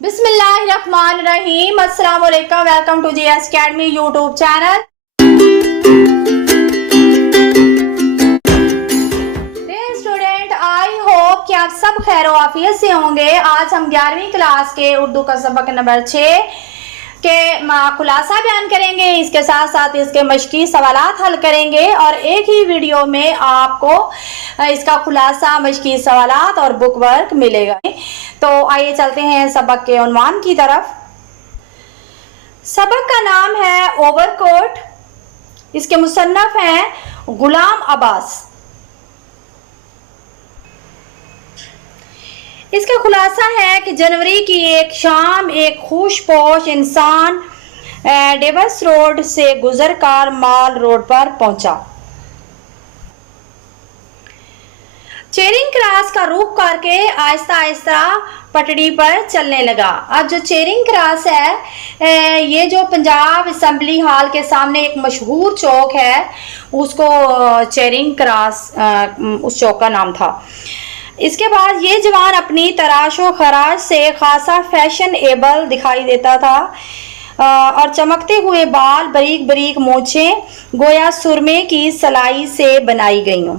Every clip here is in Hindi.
बिस्मिल्लाहिर्रहमानिर्रहीम। अस्सलाम वालेकुम। Welcome to GS academy YouTube channel. Dear student, I hope कि आप सब खैर आफियत से होंगे। आज हम 11वीं क्लास के उर्दू का सबक नंबर 6 के खुलासा बयान करेंगे। इसके साथ साथ इसके मश्की सवालात हल करेंगे और एक ही वीडियो में आपको इसका खुलासा, मश्की सवालात और बुक वर्क मिलेगा। तो आइए चलते हैं सबक के उन्वान की तरफ। सबक का नाम है ओवरकोट। इसके मुसन्नफ हैं गुलाम अब्बास। इसका खुलासा है कि जनवरी की एक शाम एक खुशपोश इंसान डेवस रोड से गुजरकर माल रोड पर पहुंचा। चेरिंग क्रॉस का रुख करके आहिस्ता आहिस्ता पटड़ी पर चलने लगा। अब जो चेरिंग क्रॉस है, ये जो पंजाब असम्बली हॉल के सामने एक मशहूर चौक है, उसको चेरिंग क्रॉस उस चौक का नाम था। इसके बाद ये जवान अपनी तराशो खराश से खासा फैशनेबल दिखाई देता था और चमकते हुए बाल, बारीक बारीक मूंछें गोया सुरमे की सलाई से बनाई गई हों।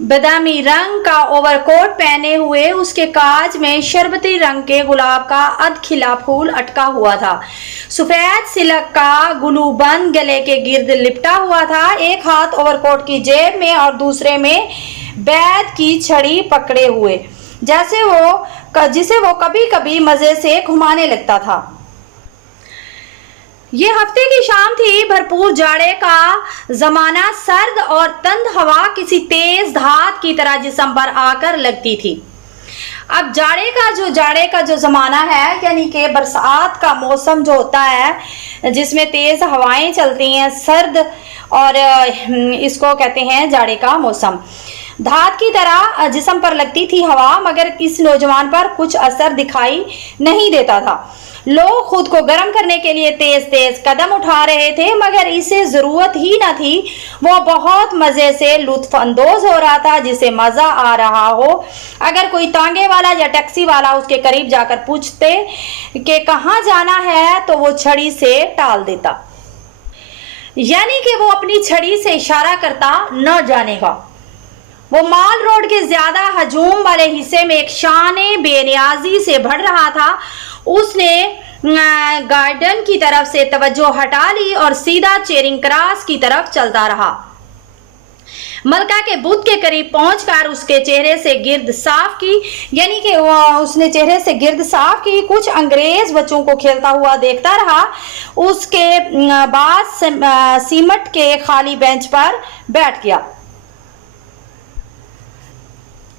बादामी रंग का ओवरकोट पहने हुए उसके काज में शरबती रंग के गुलाब का अधखिला फूल अटका हुआ था। सफेद सिल्क का गुलूबंद गले के गिर्द लिपटा हुआ था। एक हाथ ओवरकोट की जेब में और दूसरे में बैद की छड़ी पकड़े हुए, जिसे वो कभी कभी मजे से घुमाने लगता था। ये हफ्ते की शाम थी। भरपूर जाड़े का जमाना, सर्द और तंद हवा किसी तेज धात की तरह जिस्म पर आकर लगती थी। अब जाड़े का जो जमाना है, यानी कि बरसात का मौसम जो होता है जिसमें तेज हवाएं चलती हैं, सर्द, और इसको कहते हैं जाड़े का मौसम। धात की तरह जिस्म पर लगती थी हवा, मगर इस नौजवान पर कुछ असर दिखाई नहीं देता था। लोग खुद को गर्म करने के लिए तेज तेज कदम उठा रहे थे, मगर इसे जरूरत ही न थी। वो बहुत मजे से लुत्फ अंदोज हो रहा था, जिसे मजा आ रहा हो। अगर कोई तांगे वाला या टैक्सी वाला उसके करीब जाकर पूछते कि कहाँ जाना है, तो वो छड़ी से टाल देता, यानी कि वो अपनी छड़ी से इशारा करता न जाने का। वो माल रोड के ज्यादा हजूम वाले हिस्से में एक शाने बेनियाजी से बढ़ रहा था। उसने गार्डन की तरफ से तवज्जो हटा ली और सीधा चेरिंग क्रॉस की तरफ चलता रहा। मलका के बुत के करीब पहुंचकर उसके चेहरे से गिर्द साफ की, यानी कि उसने चेहरे से गिर्द साफ की। कुछ अंग्रेज बच्चों को खेलता हुआ देखता रहा। उसके बाद सीमेंट के खाली बेंच पर बैठ गया।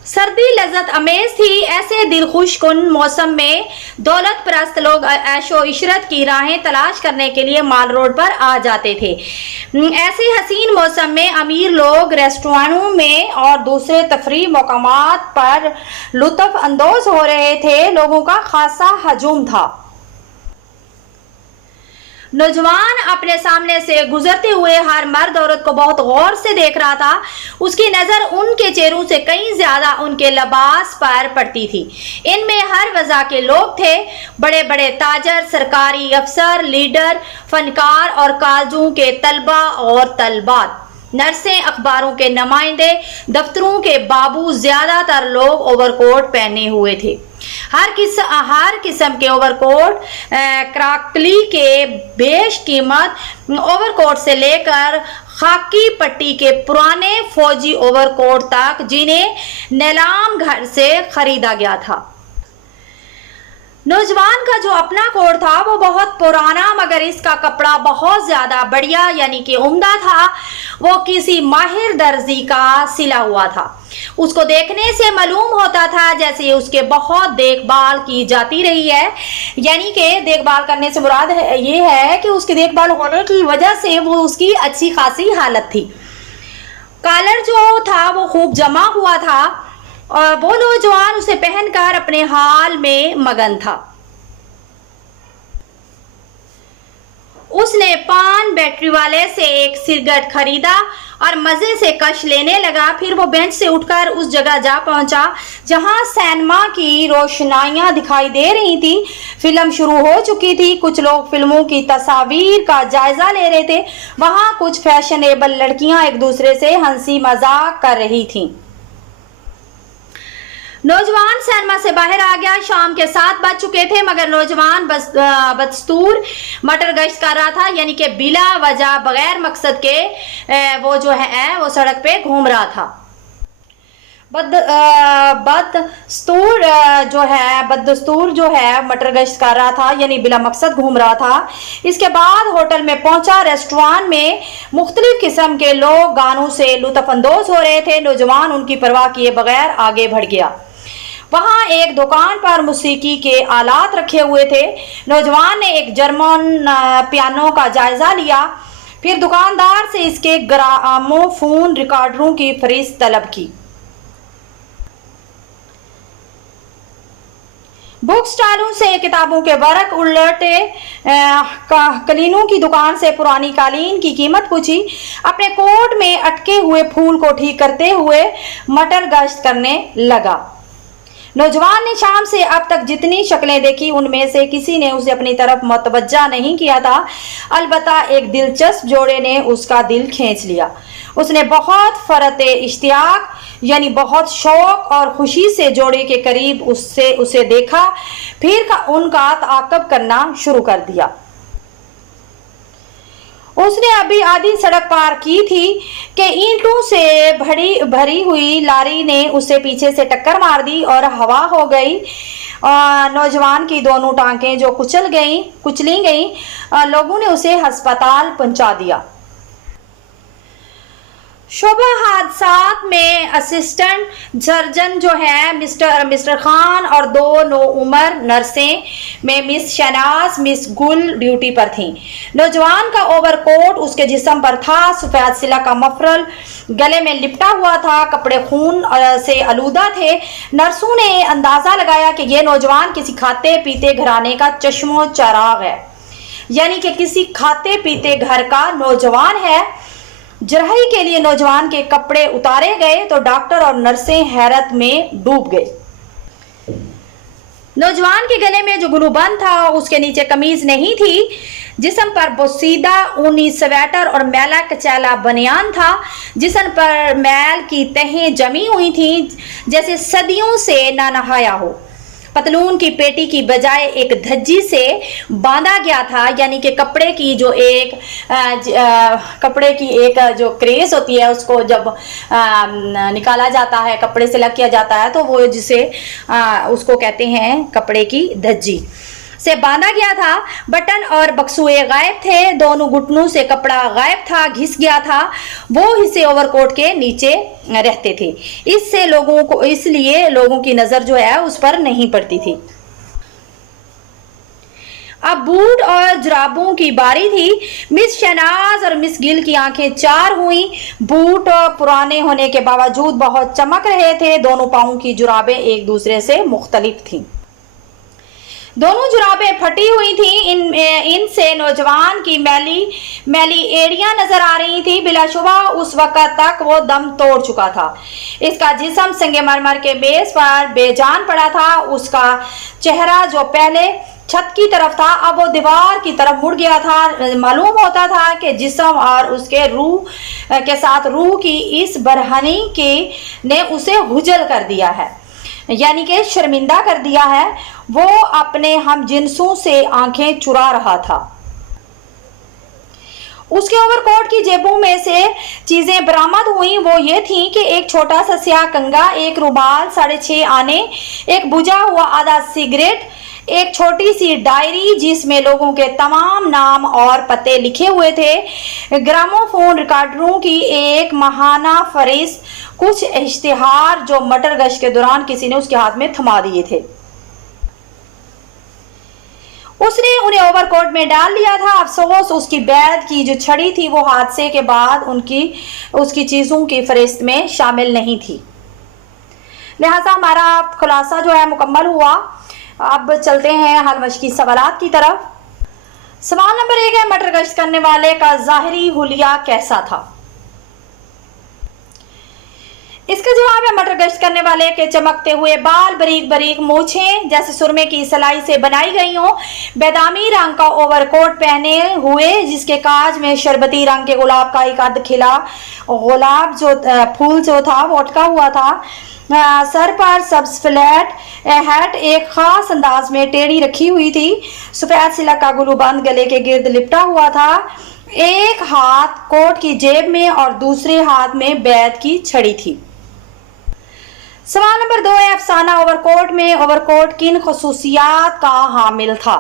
सर्दी लज्जत अमेज थी। ऐसे दिलखुशकुन मौसम में दौलत परस्त लोग ऐशो इशरत की राहें तलाश करने के लिए माल रोड पर आ जाते थे। ऐसे हसीन मौसम में अमीर लोग रेस्टोरेंटों में और दूसरे तफरीह मकामात पर लुत्फ अंदोज हो रहे थे। लोगों का खासा हजूम था। नौजवान अपने सामने से गुजरते हुए हर मर्द औरत को बहुत गौर से देख रहा था। उसकी नजर उनके चेहरों से कहीं ज्यादा उनके लिबास पर पड़ती थी। इनमें हर वजह के लोग थे, बड़े बड़े ताजर, सरकारी अफसर, लीडर, फनकार और कॉलेजों के तलबा और तलबात, नर्सें, अखबारों के नुमाइंदे, दफ्तरों के बाबू। ज्यादातर लोग ओवरकोट पहने हुए थे। हर किस्म के ओवरकोट, क्राकली के बेशकीमत ओवरकोट से लेकर खाकी पट्टी के पुराने फौजी ओवरकोट तक, जिन्हें नीलाम घर से खरीदा गया था। नौजवान का जो अपना कोट था वो बहुत पुराना, मगर इसका कपड़ा बहुत ज्यादा बढ़िया, यानी कि उम्दा था। वो किसी माहिर दर्जी का सिला हुआ था। उसको देखने से मालूम होता था जैसे उसके बहुत देखभाल की जाती रही है, यानी कि देखभाल करने से मुराद ये है कि उसकी देखभाल होने की वजह से वो उसकी अच्छी खासी हालत थी। कॉलर जो था वो खूब जमा हुआ था और वो नौजवान उसे पहनकर अपने हाल में मगन था। उसने पान बैटरी वाले से एक सिगरेट खरीदा और मजे से कश लेने लगा। फिर वो बेंच से उठकर उस जगह जा पहुंचा जहां सिनेमा की रोशनाइयां दिखाई दे रही थी। फिल्म शुरू हो चुकी थी। कुछ लोग फिल्मों की तस्वीर का जायजा ले रहे थे। वहां कुछ फैशनेबल लड़कियां एक दूसरे से हंसी मजाक कर रही थीं। नौजवान सिनेमा से बाहर आ गया। शाम के 7 बज चुके थे मगर नौजवान बदस्तूर मटर गश्त कर रहा था, यानी कि बिला वजह बगैर मकसद के वो जो है वो सड़क पे घूम रहा था। बदस्तूर जो है मटर गश्त कर रहा था, यानी बिला मकसद घूम रहा था। इसके बाद होटल में पहुंचा। रेस्टोरेंट में मुख्तलिफ किस्म के लोग गानों से लुत्फ अंदोज हो रहे थे। नौजवान उनकी परवाह किए बगैर आगे बढ़ गया। वहां एक दुकान पर मौसीकी के आलात रखे हुए थे। नौजवान ने एक जर्मन पियानो का जायजा लिया। फिर दुकानदार से इसके ग्रामोफोन रिकॉर्डरों की फहरिस्त तलब की। बुक स्टॉलों से किताबों के वर्क उलटे। कलीनों की दुकान से पुरानी कालीन की कीमत पूछी। अपने कोट में अटके हुए फूल को ठीक करते हुए मटर गश्त करने लगा। नौजवान ने शाम से अब तक जितनी शक्लें देखी उनमें से किसी ने उसे अपनी तरफ मुतवज्जा नहीं किया था। अलबत्ता एक दिलचस्प जोड़े ने उसका दिल खींच लिया। उसने बहुत फरते इश्तियाक यानी बहुत शौक और खुशी से जोड़े के करीब उसे देखा। फिर उनका ताक़ब करना शुरू कर दिया। उसने अभी आधी सड़क पार की थी कि ईंटों से भरी हुई लारी ने उसे पीछे से टक्कर मार दी और हवा हो गई। नौजवान की दोनों टांगें जो कुचली गईं, लोगों ने उसे अस्पताल पहुंचा दिया। शोभा हादसात में असिस्टेंट सर्जन जो है मिस्टर खान और 2 नौउमर नर्सें में मिस शहनाज मिस गुल ड्यूटी पर थीं। नौजवान का ओवरकोट उसके जिस्म पर था। सफेद सिला का मफरल गले में लिपटा हुआ था। कपड़े खून से आलूदा थे। नर्सों ने अंदाजा लगाया कि यह नौजवान किसी खाते पीते घराने का चश्मो चराग है, यानी कि किसी खाते पीते घर का नौजवान है। जराही के लिए नौजवान के कपड़े उतारे गए तो डॉक्टर और नर्सें हैरत में डूब गए। नौजवान के गले में जो गुलूबंद था उसके नीचे कमीज नहीं थी। जिस्म पर बोसीदा ऊनी स्वेटर और मैला कचैला बनियान था। जिस्म पर मैल की तहें जमी हुई थी जैसे सदियों से ना नहाया हो। पतलून की पेटी की बजाय एक धज्जी से बांधा गया था, यानी कि कपड़े की एक जो क्रेस होती है उसको जब निकाला जाता है, कपड़े से अलग किया जाता है, तो वो जिसे उसको कहते हैं कपड़े की धज्जी से बांधा गया था। बटन और बक्सुए गायब थे। दोनों घुटनों से कपड़ा गायब था, घिस गया था। वो हिस्से ओवरकोट के नीचे रहते थे। इसलिए लोगों की नजर जो है उस पर नहीं पड़ती थी। अब बूट और जुराबों की बारी थी। मिस शहनाज और मिस गिल की आंखें चार हुई। बूट पुराने होने के बावजूद बहुत चमक रहे थे। दोनों पाँव की जुराबें एक दूसरे से मुख्तलिफ थीं। दोनों जुराबें फटी हुई थी। इनसे नौजवान की मैली एड़ियां नजर आ रही थी। बिलाशुबा उस वक्त तक वो दम तोड़ चुका था। इसका जिस्म संगमरमर के बेस पर बेजान पड़ा था। उसका चेहरा जो पहले छत की तरफ था अब वो दीवार की तरफ मुड़ गया था। मालूम होता था कि जिस्म और उसके रूह के साथ रूह की इस बरहनी ने उसे हुजल कर दिया है, यानी कि शर्मिंदा कर दिया है। वो अपने हम जिन्सों से आंखें चुरा रहा था। उसके ओवरकोट की जेबों में से चीजें बरामद हुई। वो ये थी कि एक छोटा सा स्याह कंगा, एक रुमाल, 6.5 आने, एक बुझा हुआ आधा सिगरेट, एक छोटी सी डायरी जिसमें लोगों के तमाम नाम और पते लिखे हुए थे, ग्रामोफोन रिकॉर्डरों की एक माहाना फहरिस्त, कुछ इश्तिहार जो मटर गश्त के दौरान किसी ने उसके हाथ में थमा दिए थे। उसने उन्हें ओवरकोट में डाल लिया था। अफसोस उसकी बैद की जो छड़ी थी वो हादसे के बाद उसकी चीजों की फहरिस्त में शामिल नहीं थी। लिहाजा हमारा खुलासा जो है मुकम्मल हुआ। अब चलते हैं हल मश्की सवालात की तरफ। सवाल नंबर 1 है, मटर गश्त करने वाले का ज़ाहिरी हुलिया कैसा था? इसका जवाब है, मटर गश्त करने वाले के चमकते हुए बाल, बारीक बारीक मूछें जैसे सुरमे की सलाई से बनाई गई हों, बेदामी रंग का ओवरकोट पहने हुए जिसके काज में शरबती रंग के गुलाब का एक अध खिला गुलाब जो फूल जो था वो अटका हुआ था। सर पर सब्ज फ्लैट हैट एक खास अंदाज में टेढ़ी रखी हुई थी। सफेद सिलक का गुलूबंद गले के गिर्द लिपटा हुआ था। एक हाथ कोट की जेब में और दूसरे हाथ में बैत की छड़ी थी। सवाल नंबर 2 है, अफसाना ओवरकोट में ओवरकोट किन खसूसियात का हामिल था?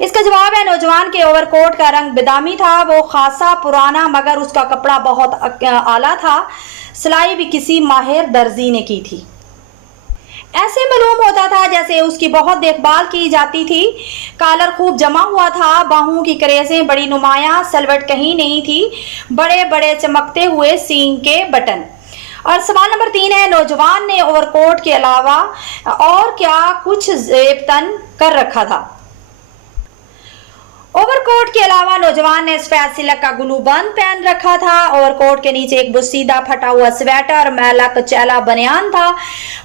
इसका जवाब है, नौजवान के ओवरकोट का रंग बेदामी था। वो खासा पुराना मगर उसका कपड़ा बहुत आला था। सिलाई भी किसी माहिर दर्जी ने की थी। ऐसे मालूम होता था जैसे उसकी बहुत देखभाल की जाती थी। कॉलर खूब जमा हुआ था, बाहों की करेजें बड़ी नुमायां, सलवट कहीं नहीं थी, बड़े बड़े चमकते हुए सींग के बटन। और सवाल नंबर 3 है, नौजवान ने ओवरकोट के अलावा और क्या कुछ जेबतन कर रखा था? ओवरकोट के अलावा नौजवान ने सफेद सिलक का गुलूबंद पहन रखा था। ओवरकोट के नीचे एक बुसीदा फटा हुआ स्वेटर, मैला कचैला बनियान था।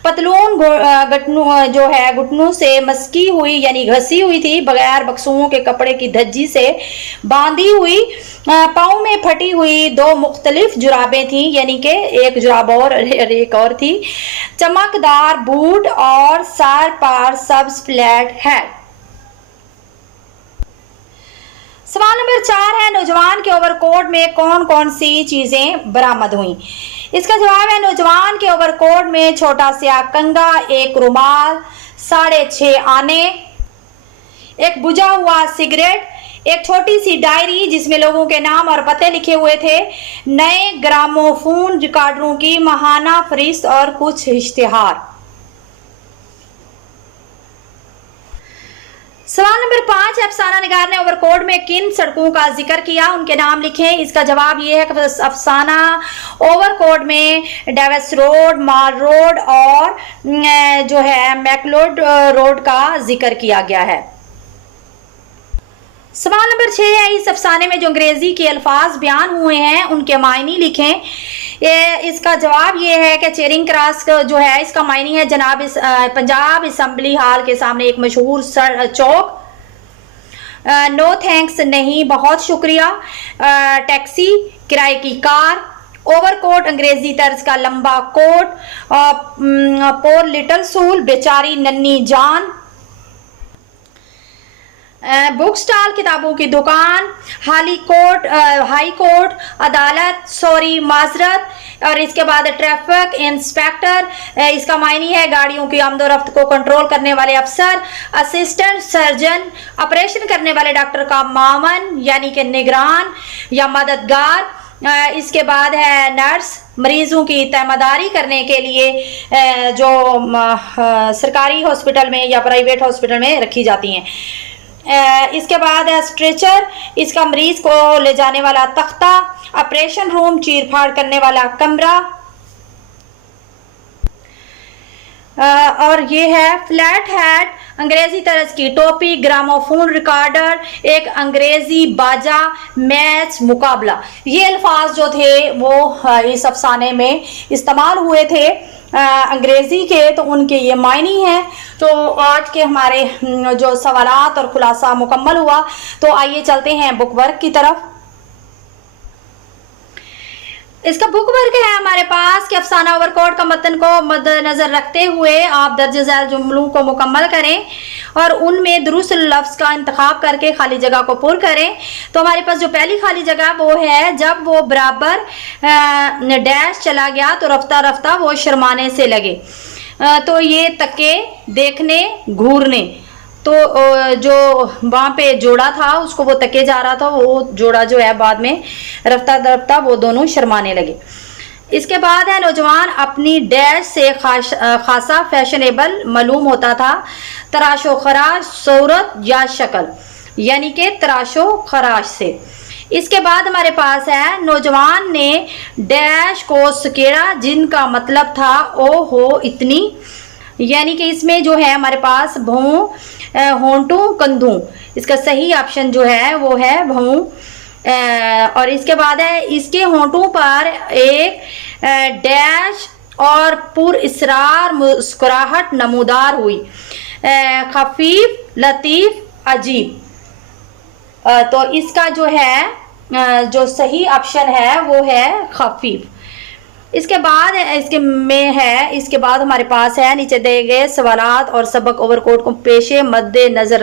पतलून जो है घुटनों से मस्की हुई यानी घसी हुई थी, बगैर बक्सुओं के कपड़े की धज्जी से बांधी हुई। पाँव में फटी हुई 2 मुख्तलिफ जुराबें थी, यानी कि एक जुराब और एक और थी। चमकदार बूट और सर पर सब्ज फ्लैट हैट। सवाल नंबर 4 है, नौजवान के ओवरकोट में कौन कौन सी चीजें बरामद हुई? इसका जवाब है, नौजवान के ओवरकोट में छोटा सा कंगा, एक रुमाल, 6.5 आने, एक बुझा हुआ सिगरेट, एक छोटी सी डायरी जिसमें लोगों के नाम और पते लिखे हुए थे, नए ग्रामोफोन रिकॉर्डरों की माहाना फहरिस्त और कुछ इश्तिहार। सवाल नंबर 5, अफसाना निगार ने ओवरकोट में किन सड़कों का जिक्र किया? उनके नाम लिखें। इसका जवाब ये है कि अफसाना ओवरकोट में डेविस रोड, माल रोड और जो है मैकलोड रोड का जिक्र किया गया है। सवाल नंबर 6 है, इस अफसाने में जो अंग्रेजी के अल्फाज बयान हुए हैं उनके मायने लिखें। इसका जवाब ये है कि चेरिंग क्रॉस जो है इसका मायने है पंजाब असेंबली हॉल के सामने एक मशहूर चौक। नो थैंक्स नहीं बहुत शुक्रिया। टैक्सी किराए की कार। ओवरकोट अंग्रेजी तर्ज का लंबा कोट। पोर लिटिल सूल बेचारी नन्ही जान। बुक स्टॉल किताबों की दुकान। हाई कोर्ट अदालत, सॉरी माजरत। और इसके बाद ट्रैफिक इंस्पेक्टर, इसका मायने है गाड़ियों की आमदोरफ्त को कंट्रोल करने वाले अफसर। असिस्टेंट सर्जन, ऑपरेशन करने वाले डॉक्टर का मावन यानी कि निगरान या मददगार। इसके बाद है नर्स, मरीजों की तैमादारी करने के लिए जो सरकारी हॉस्पिटल में या प्राइवेट हॉस्पिटल में रखी जाती हैं। इसके बाद है स्ट्रेचर, इसका मरीज को ले जाने वाला तख्ता। ऑपरेशन रूम, चीर फाड़ करने वाला कमरा। और ये है फ्लैट हैट, अंग्रेजी तरज की टोपी। ग्रामोफोन रिकॉर्डर, एक अंग्रेजी बाजा। मैच, मुकाबला। ये अल्फाज जो थे वो इस अफसाने में इस्तेमाल हुए थे अंग्रेजी के, तो उनके ये मायने हैं। तो आज के हमारे जो सवालात और खुलासा मुकम्मल हुआ। तो आइए चलते हैं बुक वर्क की तरफ। इसका बुक वर्क है हमारे पास कि अफसाना ओवरकोट का मतन को मद्देनजर रखते हुए आप दर्ज झैल जुमलों को मुकम्मल करें और उनमें दुरुस्त लफ्ज़ का इंतखाब करके खाली जगह को पुर करें। तो हमारे पास जो पहली खाली जगह वो है, जब वो बराबर डैश चला गया तो रफ्ता रफ्ता वो शर्माने से लगे। तो ये तके, देखने, घूरने। तो जो वहाँ पे जोड़ा था उसको वो तके जा रहा था, वो जोड़ा जो है बाद में रफ्ता रफ्ता वो दोनों शर्माने लगे। इसके बाद है नौजवान अपनी डैश से खासा फैशनेबल मालूम होता था। तराशो खराश, सूरत या शक्ल, यानी कि तराशो खराश से। इसके बाद हमारे पास है नौजवान ने डैश को सकेड़ा, जिनका मतलब था ओ हो इतनी यानी कि इसमें जो है हमारे पास भौं, होंठों, कंधों। इसका सही ऑप्शन जो है वो है भौं। और इसके बाद है इसके होंठों पर एक डैश और पुरइसरार मुस्कुराहट नमूदार हुई। खफीफ, लतीफ, अजीब। तो इसका जो है जो सही ऑप्शन है वो है खफीफ। इसके बाद इसके बाद हमारे पास है नीचे दिए गए सवालात और सबक ओवरकोट को पेश नज़र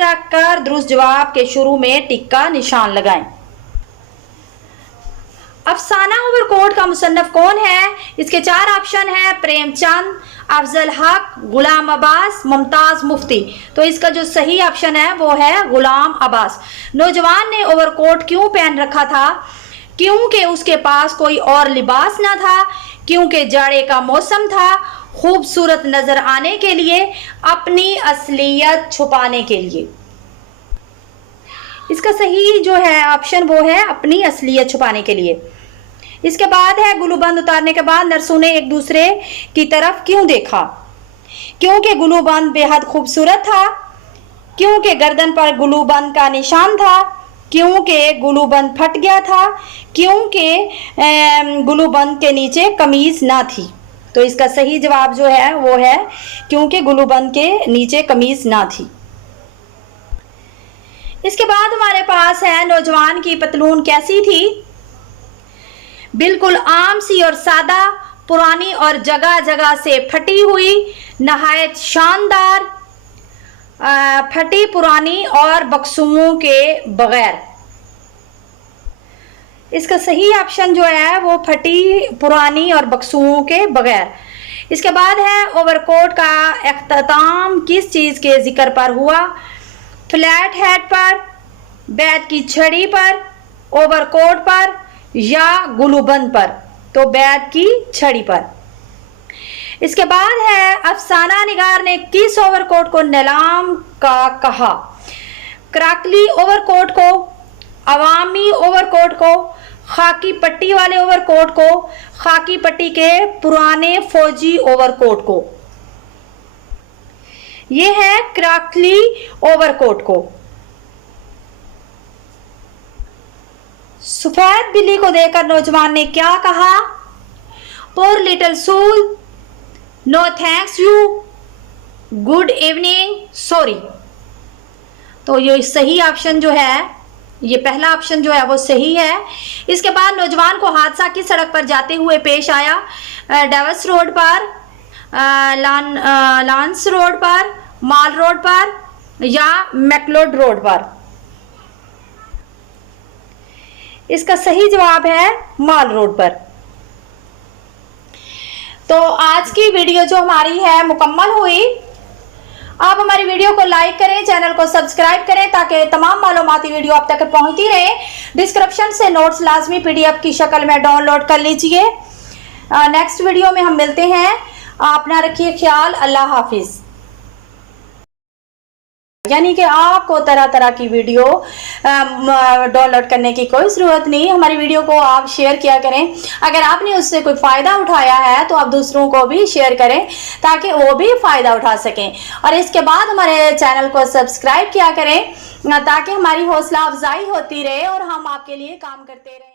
रखकर दुरुस्त जवाब के शुरू में टिक का निशान लगाएं। अफसाना ओवरकोट का मुसन्नफ कौन है? इसके 4 ऑप्शन है, प्रेमचंद, अफजल हक, गुलाम अब्बास, मुमताज मुफ्ती। तो इसका जो सही ऑप्शन है वो है गुलाम अब्बास। नौजवान ने ओवरकोट क्यों पहन रखा था? क्योंकि उसके पास कोई और लिबास ना था, क्योंकि जाड़े का मौसम था, खूबसूरत नजर आने के लिए, अपनी असलियत छुपाने के लिए। इसका सही जो है ऑप्शन वो है अपनी असलियत छुपाने के लिए। इसके बाद है गुलूबंद उतारने के बाद नर्सों ने एक दूसरे की तरफ क्यों देखा? क्योंकि गुलूबंद बेहद खूबसूरत था, क्योंकि गर्दन पर गुलूबंद का निशान था, क्योंकि गुलूबंद फट गया था, क्योंकि गुलूबंद के नीचे कमीज ना थी। तो इसका सही जवाब जो है वो है क्योंकि गुलूबंद के नीचे कमीज ना थी। इसके बाद हमारे पास है नौजवान की पतलून कैसी थी? बिल्कुल आम सी और सादा, पुरानी और जगह जगह से फटी हुई, नहायत शानदार, फटी पुरानी और बक्सुओं के बगैर। इसका सही ऑप्शन जो है वो फटी पुरानी और बक्सुओं के बगैर। इसके बाद है ओवरकोट का इख्तिताम किस चीज़ के जिक्र पर हुआ? फ्लैट हेड पर, बैत की छड़ी पर, ओवरकोट पर या गुलूबंद पर? तो बैत की छड़ी पर। इसके बाद है अफसाना निगार ने किस ओवरकोट को नीलाम का कहा? क्राकली ओवरकोट को, अवामी ओवरकोट को, खाकी पट्टी वाले ओवरकोट को, खाकी पट्टी के पुराने फौजी ओवरकोट को? ये है क्राकली ओवरकोट को। सफेद बिल्ली को देखकर नौजवान ने क्या कहा? Poor little soul, no thanks you, good evening, sorry. तो ये सही ऑप्शन जो है, ये पहला ऑप्शन जो है वो सही है। इसके बाद नौजवान को हादसा किस सड़क पर जाते हुए पेश आया? डेवस रोड पर, लांस रोड पर, माल रोड पर या मैकलोड रोड पर? इसका सही जवाब है माल रोड पर। तो आज की वीडियो जो हमारी है मुकम्मल हुई। आप हमारी वीडियो को लाइक करें, चैनल को सब्सक्राइब करें ताकि तमाम मालूमाती वीडियो आप तक पहुंचती रहे। डिस्क्रिप्शन से नोट्स लाजमी पीडीएफ की शक्ल में डाउनलोड कर लीजिए। नेक्स्ट वीडियो में हम मिलते हैं। अपना रखिए ख्याल। अल्लाह हाफिज। यानी कि आपको तरह तरह की वीडियो डाउनलोड करने की कोई ज़रूरत नहीं। हमारी वीडियो को आप शेयर किया करें। अगर आपने उससे कोई फ़ायदा उठाया है तो आप दूसरों को भी शेयर करें ताकि वो भी फ़ायदा उठा सकें। और इसके बाद हमारे चैनल को सब्सक्राइब किया करें ताकि हमारी हौसला अफजाई होती रहे और हम आपके लिए काम करते रहें।